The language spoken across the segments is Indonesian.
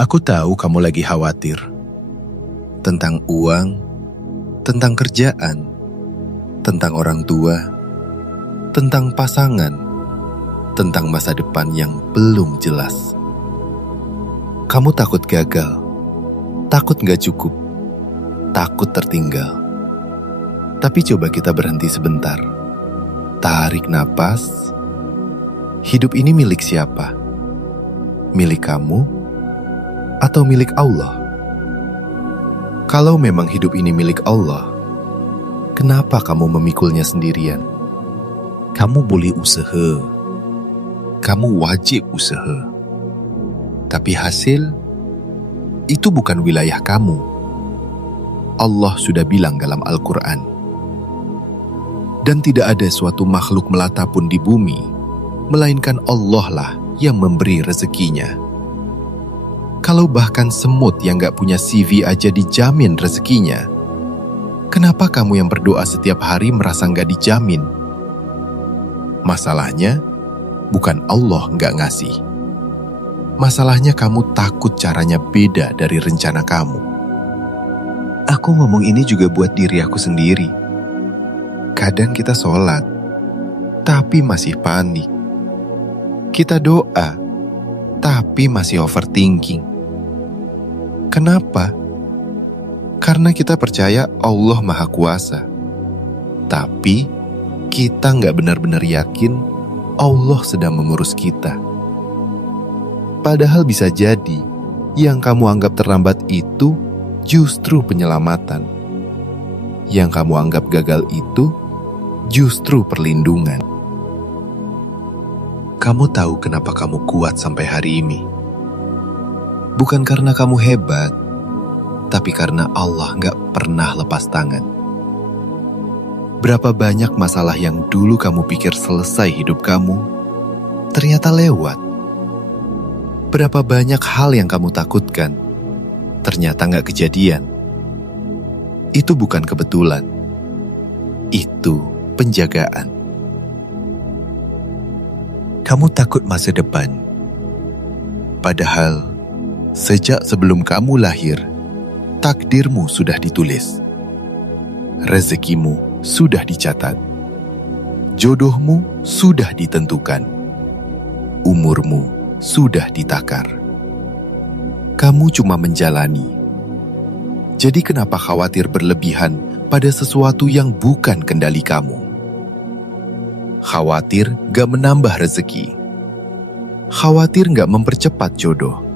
Aku tahu kamu lagi khawatir. Tentang uang, tentang kerjaan, tentang orang tua, tentang pasangan, tentang masa depan yang belum jelas. Kamu takut gagal, takut gak cukup, takut tertinggal. Tapi coba kita berhenti sebentar. Tarik napas. Hidup ini milik siapa? Milik kamu atau milik Allah? Kalau memang hidup ini milik Allah, kenapa kamu memikulnya sendirian? Kamu boleh usaha. Kamu wajib usaha. Tapi hasil, itu bukan wilayah kamu. Allah sudah bilang dalam Al-Quran. Dan tidak ada suatu makhluk melata pun di bumi, melainkan Allah lah yang memberi rezekinya. Kalau bahkan semut yang gak punya CV aja dijamin rezekinya, kenapa kamu yang berdoa setiap hari merasa gak dijamin? Masalahnya, bukan Allah gak ngasih. Masalahnya kamu takut caranya beda dari rencana kamu. Aku ngomong ini juga buat diri aku sendiri. Kadang kita sholat, tapi masih panik. Kita doa, tapi masih overthinking. Kenapa? Karena kita percaya Allah Maha Kuasa. Tapi kita nggak benar-benar yakin Allah sedang mengurus kita. Padahal bisa jadi yang kamu anggap terlambat itu justru penyelamatan. Yang kamu anggap gagal itu justru perlindungan. Kamu tahu kenapa kamu kuat sampai hari ini? Bukan karena kamu hebat, tapi karena Allah gak pernah lepas tangan. Berapa banyak masalah yang dulu kamu pikir selesai hidup kamu, ternyata lewat. Berapa banyak hal yang kamu takutkan, ternyata gak kejadian. Itu bukan kebetulan. Itu penjagaan. Kamu takut masa depan. Padahal, sejak sebelum kamu lahir, takdirmu sudah ditulis. Rezekimu sudah dicatat. Jodohmu sudah ditentukan. Umurmu sudah ditakar. Kamu cuma menjalani. Jadi kenapa khawatir berlebihan pada sesuatu yang bukan kendali kamu? Khawatir gak menambah rezeki. Khawatir gak mempercepat jodoh.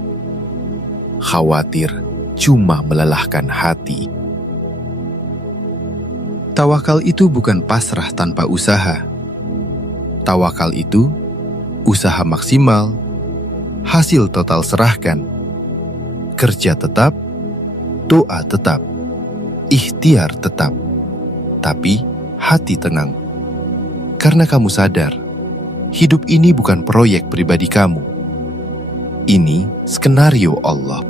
Khawatir cuma melelahkan hati. Tawakal itu bukan pasrah tanpa usaha. Tawakal itu usaha maksimal, hasil total serahkan, kerja tetap, doa tetap, ikhtiar tetap, tapi hati tenang. Karena kamu sadar, hidup ini bukan proyek pribadi kamu. Ini skenario Allah.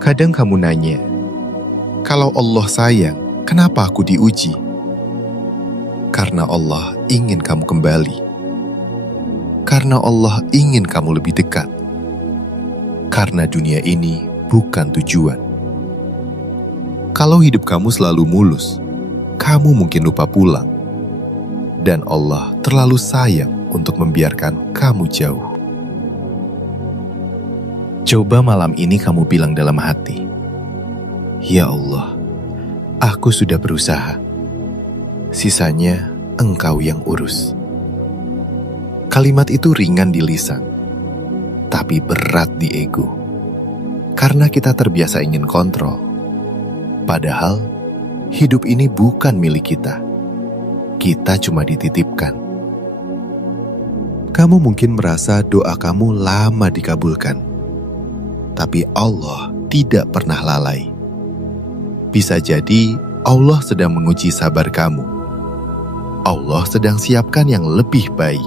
Kadang kamu nanya, kalau Allah sayang, kenapa aku diuji? Karena Allah ingin kamu kembali. Karena Allah ingin kamu lebih dekat. Karena dunia ini bukan tujuan. Kalau hidup kamu selalu mulus, kamu mungkin lupa pulang. Dan Allah terlalu sayang untuk membiarkan kamu jauh. Coba malam ini kamu bilang dalam hati, "Ya Allah, aku sudah berusaha. Sisanya Engkau yang urus." Kalimat itu ringan di lisan, tapi berat di ego. Karena kita terbiasa ingin kontrol. Padahal, hidup ini bukan milik kita. Kita cuma dititipkan. Kamu mungkin merasa doa kamu lama dikabulkan. Tapi Allah tidak pernah lalai. Bisa jadi Allah sedang menguji sabar kamu. Allah sedang siapkan yang lebih baik.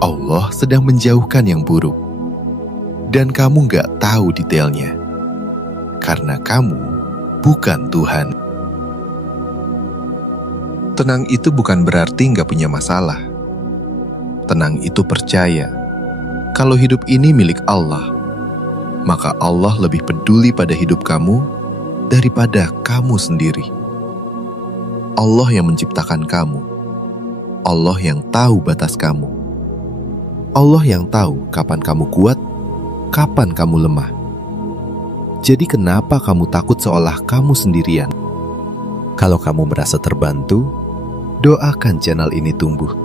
Allah sedang menjauhkan yang buruk. Dan kamu gak tahu detailnya. Karena kamu bukan Tuhan. Tenang itu bukan berarti gak punya masalah. Tenang itu percaya Kalau hidup ini milik Allah, maka Allah lebih peduli pada hidup kamu daripada kamu sendiri. Allah yang menciptakan kamu. Allah yang tahu batas kamu. Allah yang tahu kapan kamu kuat, kapan kamu lemah. Jadi kenapa kamu takut seolah kamu sendirian? Kalau kamu merasa terbantu, doakan channel ini tumbuh.